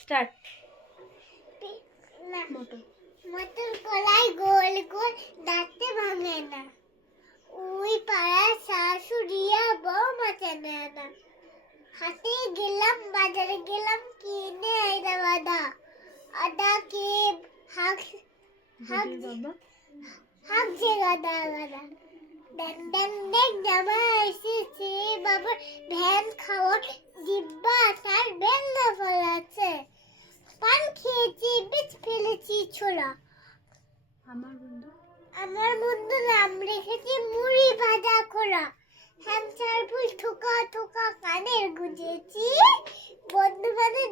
Start. মটর মটর কলাই গোল গোল দাঁতে ভাঙে না, ওই পাড়ার শাশুড়িয়া বউ চেনে না। হাতে গেলাম বাজারে গেলাম কিনে আইনা বাদা, আদা কে হাক হাক হাক যে গাদা গাদা ড্যাং ড্যাং ড্যাং জামা এসেছে বাবার ভ্যান খাওয়ার ডিব্বা তার বেলনা ফলাচ্ছে, পান খেয়েছি বীজ ফেলেছি ছোলা। আমার বন্ধু নাম রেখেছি মুড়ি ভাজা খোলা, হ্যামচার ফুল ঠোকা ঠোকা কানে গুজেছি, বন্ধু বান্ধব